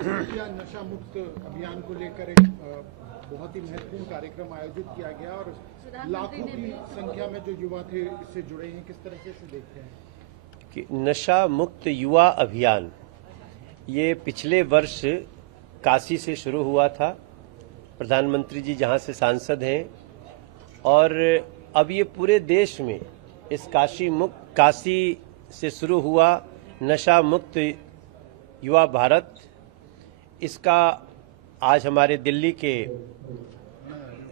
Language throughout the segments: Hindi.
नशा मुक्त अभियान को लेकर एक बहुत ही महत्वपूर्ण कार्यक्रम आयोजित किया गया और लाखों की संख्या में जो युवा थे इससे जुड़े हैं, किस तरह से देखते हैं कि नशा मुक्त युवा अभियान ये पिछले वर्ष काशी से शुरू हुआ था। प्रधानमंत्री जी जहां से सांसद हैं और अब ये पूरे देश में इस काशी से शुरू हुआ नशा मुक्त युवा भारत, इसका आज हमारे दिल्ली के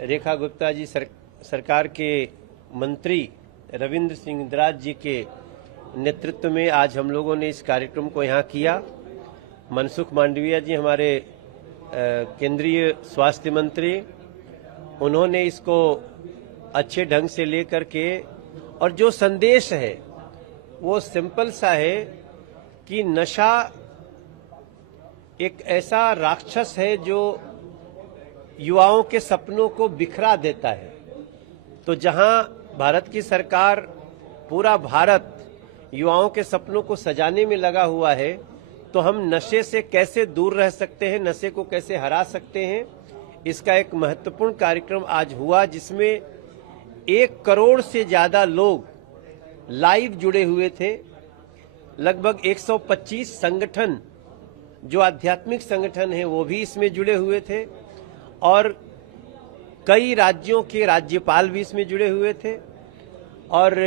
रेखा गुप्ता जी सरकार के मंत्री रविंद्र सिंह इंदिराज जी के नेतृत्व में आज हम लोगों ने इस कार्यक्रम को यहाँ किया। मनसुख मांडविया जी हमारे केंद्रीय स्वास्थ्य मंत्री, उन्होंने इसको अच्छे ढंग से लेकर के, और जो संदेश है वो सिंपल सा है कि नशा एक ऐसा राक्षस है जो युवाओं के सपनों को बिखरा देता है। तो जहां भारत की सरकार, पूरा भारत युवाओं के सपनों को सजाने में लगा हुआ है, तो हम नशे से कैसे दूर रह सकते हैं, नशे को कैसे हरा सकते हैं, इसका एक महत्वपूर्ण कार्यक्रम आज हुआ, जिसमें 1 करोड़ से ज्यादा लोग लाइव जुड़े हुए थे। लगभग 125 संगठन, जो आध्यात्मिक संगठन हैं, वो भी इसमें जुड़े हुए थे और कई राज्यों के राज्यपाल भी इसमें जुड़े हुए थे और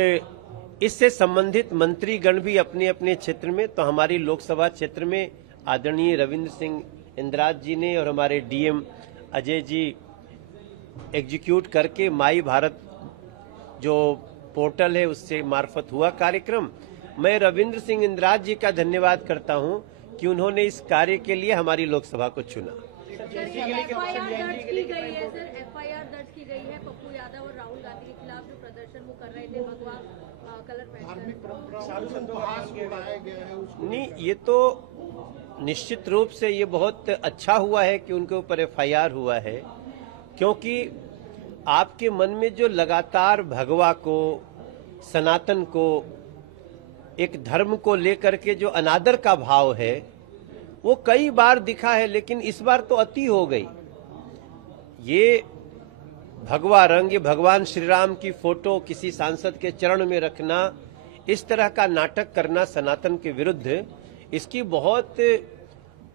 इससे संबंधित मंत्रीगण भी अपने अपने क्षेत्र में। तो हमारी लोकसभा क्षेत्र में आदरणीय रविंद्र सिंह इंदिराज जी ने और हमारे डीएम अजय जी एग्जीक्यूट करके माई भारत जो पोर्टल है उससे मार्फत हुआ कार्यक्रम। मैं रविंद्र सिंह इंदिराज जी का धन्यवाद करता हूं कि उन्होंने इस कार्य के लिए हमारी लोकसभा को चुना। एफआईआर दर्ज की गई है सर, एफआईआर दर्ज की गई है पप्पू यादव और राहुल गांधी के खिलाफ जो प्रदर्शन वो कर रहे थे भगवा कलर पहनकर। नहीं, ये तो निश्चित रूप से ये बहुत अच्छा हुआ है कि उनके ऊपर एफआईआर हुआ है, क्योंकि आपके मन में जो लगातार भगवा को, सनातन को, एक धर्म को लेकर के जो अनादर का भाव है वो कई बार दिखा है, लेकिन इस बार तो अति हो गई। ये भगवा रंग, ये भगवान श्री राम की फोटो किसी सांसद के चरण में रखना, इस तरह का नाटक करना सनातन के विरुद्ध, इसकी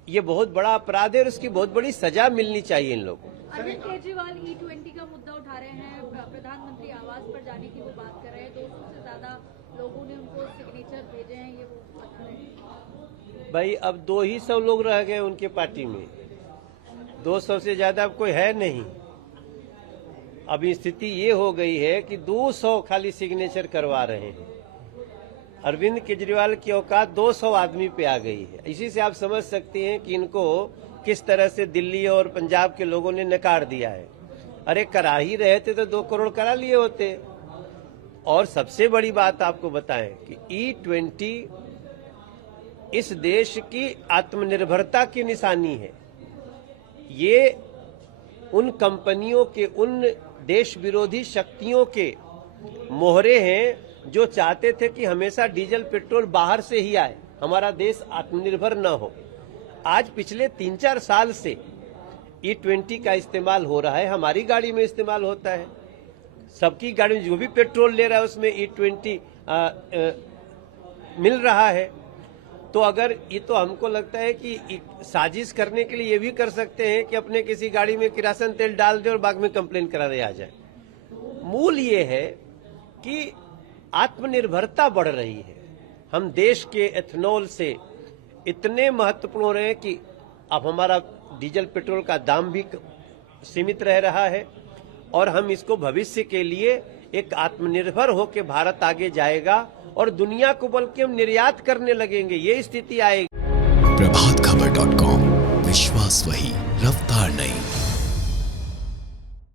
ये बहुत बड़ा अपराध है और इसकी बहुत बड़ी सजा मिलनी चाहिए इन लोगों को। अरविंद केजरीवाल E20 का मुद्दा उठा रहे हैं, प्रधानमंत्री आवास पर जाने की वो बात कर रहे हैं, 200 से ज्यादा लोगों ने उनको सिग्नेचर भेजे हैं, ये वो बता रहे हैं। भाई अब 200 लोग रह गए उनके पार्टी में, 200 से ज्यादा अब कोई है नहीं। अभी स्थिति ये हो गई है कि 200 खाली सिग्नेचर करवा रहे हैं। अरविंद केजरीवाल की औकात 200 आदमी पे आ गई है। इसी से आप समझ सकते हैं कि इनको किस तरह से दिल्ली और पंजाब के लोगों ने नकार दिया है। अरे करा ही रहे थे तो 2 करोड़ करा लिए होते। और सबसे बड़ी बात आपको बताएं कि E20 इस देश की आत्मनिर्भरता की निशानी है। ये उन कंपनियों के, उन देश विरोधी शक्तियों के मोहरे हैं जो चाहते थे कि हमेशा डीजल पेट्रोल बाहर से ही आए, हमारा देश आत्मनिर्भर न हो। आज पिछले 3-4 साल से E20 का इस्तेमाल हो रहा है, हमारी गाड़ी में इस्तेमाल होता है, सबकी गाड़ी में जो भी पेट्रोल ले रहा है उसमें E20 मिल रहा है। तो अगर ये, तो हमको लगता है कि साजिश करने के लिए ये भी कर सकते हैं कि अपने किसी गाड़ी में किरासन तेल डाल दे और बाद में कंप्लेन करा दे आ जाए। मूल ये है कि आत्मनिर्भरता बढ़ रही है। हम देश के एथनॉल से इतने महत्वपूर्ण हो रहे हैं कि अब हमारा डीजल पेट्रोल का दाम भी सीमित रह रहा है और हम इसको भविष्य के लिए एक आत्मनिर्भर होकर भारत आगे जाएगा और दुनिया को बल्कि हम निर्यात करने लगेंगे, ये स्थिति आएगी। प्रभातखबर.com, विश्वास वही, रफ्तार नहीं।